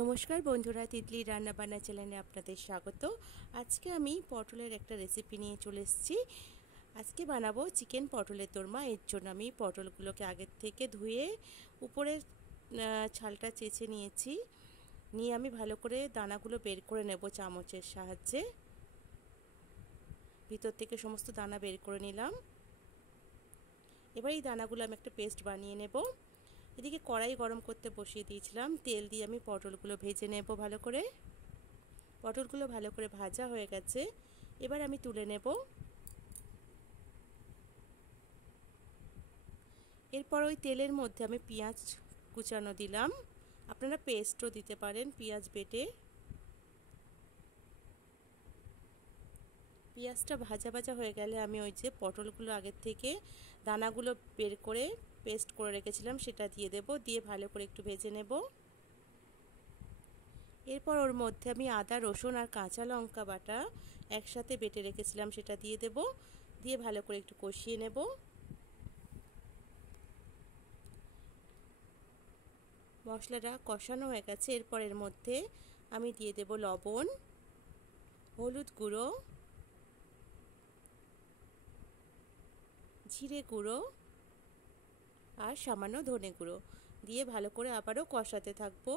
নমস্কার বন্ধুরা, তিতলি রান্নাবান্না চ্যানেলে আপনাদের স্বাগত। আজকে আমি পটলের একটা রেসিপি নিয়ে চলে এসেছি। আজকে বানাবো চিকেন পটলের দোরমা। এর জন্য আমি পটলগুলোকে আগের থেকে ধুয়ে উপরের ছালটা চেঁচে নিয়েছি। নিয়ে আমি ভালো করে দানাগুলো বের করে নেব চামচের সাহায্যে। ভিতর থেকে সমস্ত দানা বের করে নিলাম। এবার এই দানাগুলো আমি একটা পেস্ট বানিয়ে নেব। এদিকে কড়াই গরম করতে বসিয়ে দিয়েছিলাম। তেল দিয়ে আমি পটলগুলো ভেজে নেব ভালো করে। পটলগুলো ভালো করে ভাজা হয়ে গেছে, এবার আমি তুলে নেব। এরপর ওই তেলের মধ্যে আমি পেঁয়াজ কুচানো দিলাম। আপনারা পেস্টও দিতে পারেন, পেঁয়াজ বেটে। পেঁয়াজটা ভাজা ভাজা হয়ে গেলে আমি ওই যে পটলগুলো আগের থেকে দানাগুলো বের করে পেস্ট করে রেখেছিলাম সেটা দিয়ে দেব। দিয়ে ভালো করে একটু ভেজে নেব। এরপর ওর মধ্যে আমি আদা, রসুন আর কাঁচা লঙ্কা বাটা একসাথে বেটে রেখেছিলাম সেটা দিয়ে দেব। দিয়ে ভালো করে একটু কষিয়ে নেব। মশলাটা কষানো হয়ে গেছে। এরপর এর মধ্যে আমি দিয়ে দেব লবণ, হলুদ গুঁড়ো, জিরে গুঁড়ো আর সামান্য ধনে গুঁড়ো দিয়ে ভালো করে আবারও কষাতে থাকবো।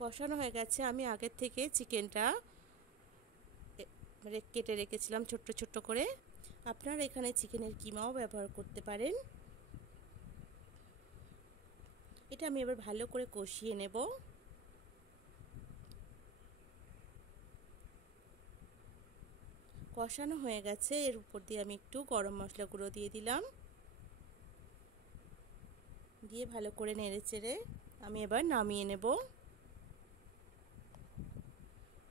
কষানো হয়ে গেছে। আমি আগের থেকে চিকেনটা কেটে রেখেছিলাম ছোট্ট ছোট্ট করে। আপনারা এখানে চিকেনের কিমাও ব্যবহার করতে পারেন। এটা আমি এবার ভালো করে কষিয়ে নেব। কষানো হয়ে গেছে। এর উপর দিয়ে আমি একটু গরম মশলা গুঁড়ো দিয়ে দিলাম। দিয়ে ভালো করে নেড়ে চেড়ে আমি এবার নামিয়ে নেব।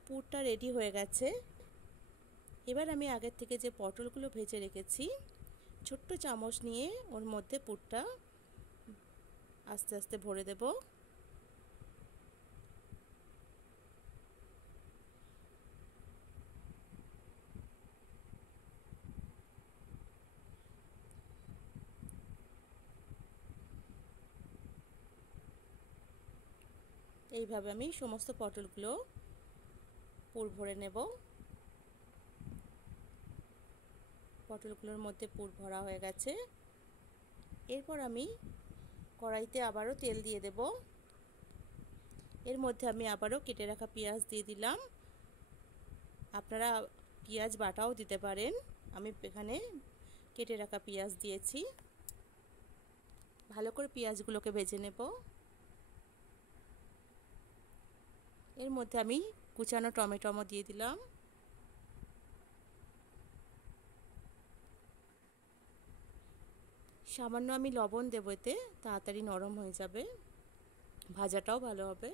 পুরটা রেডি হয়ে গেছে। এবার আমি আগের থেকে যে পটলগুলো ভেজে রেখেছি ছোট্ট চামচ নিয়ে ওর মধ্যে পুরটা আস্তে আস্তে ভরে দেব। এইভাবে আমি সমস্ত পটলগুলো পুর ভরে নেব। পটলগুলোর মধ্যে পুর ভরা হয়ে গেছে। এরপর আমি কড়াইতে আবারও তেল দিয়ে দেব। এর মধ্যে আমি আবারও কেটে রাখা পেঁয়াজ দিয়ে দিলাম। আপনারা পেঁয়াজ বাটাও দিতে পারেন। আমি এখানে কেটে রাখা পেঁয়াজ দিয়েছি। ভালো করে পেঁয়াজগুলোকে ভেজে নেব। এর মধ্যে আমি কুচানো টমেটো দিয়ে দিলাম। সামান্য আমি লবণ দেব, এতে তাড়াতাড়ি নরম হয়ে যাবে, ভাজাটাও ভালো হবে।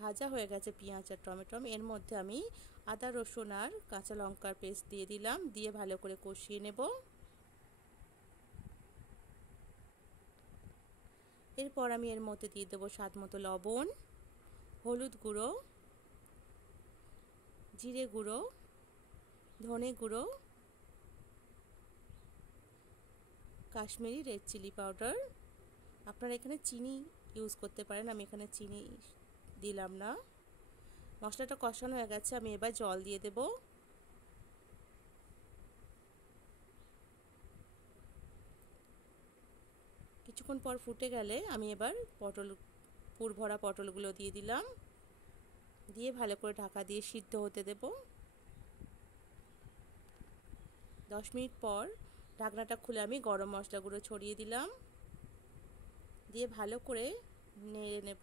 ভাজা হয়ে গেছে পেঁয়াজ আর টমেটো। এর মধ্যে আমি আদা, রসুন আর কাঁচা লঙ্কার পেস্ট দিয়ে দিলাম। দিয়ে ভালো করে কষিয়ে নেব। এরপর আমি এর মধ্যে দিয়ে দেবো স্বাদ মতো লবণ, হলুদ গুঁড়ো, জিরে গুঁড়ো, ধনে গুঁড়ো, কাশ্মীরি রেড চিলি পাউডার। আপনারা এখানে চিনি ইউজ করতে পারেন, আমি এখানে চিনি দিলাম না। মশলাটা কষানো হয়ে গেছে। আমি এবার জল দিয়ে দেব। কিছুক্ষণ পর ফুটে গেলে আমি এবার পুর ভরা পটলগুলো দিয়ে দিলাম। দিয়ে ভালো করে ঢাকা দিয়ে সিদ্ধ হতে দেব। 10 মিনিট পর ঢাকনাটা খুলে আমি গরম মশলা গুঁড়ো ছড়িয়ে দিলাম। দিয়ে ভালো করে নেড়ে নেব।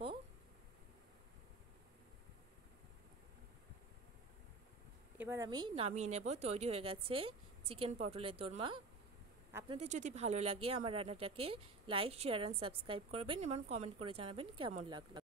এবার আমি নামিয়ে নেব। তৈরি হয়ে গেছে চিকেন পটলের দোরমা। আপনাদের যদি ভালো লাগে আমার রান্নাটাকে লাইক, শেয়ার অ্যান্ড সাবস্ক্রাইব করবেন এবং কমেন্ট করে জানাবেন কেমন লাগলো।